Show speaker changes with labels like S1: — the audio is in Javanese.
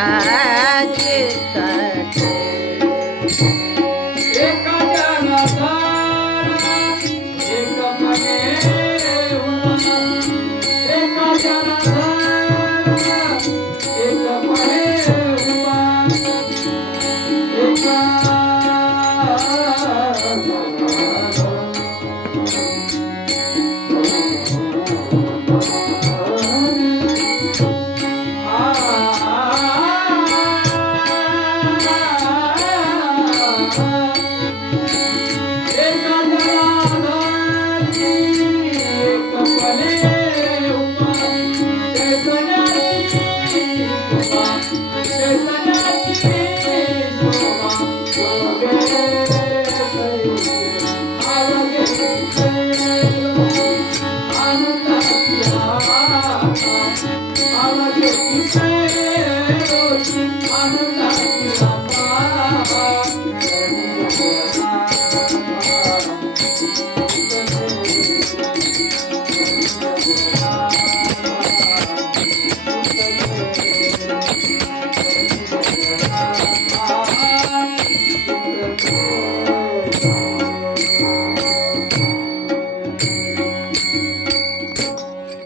S1: काज कर एक जाना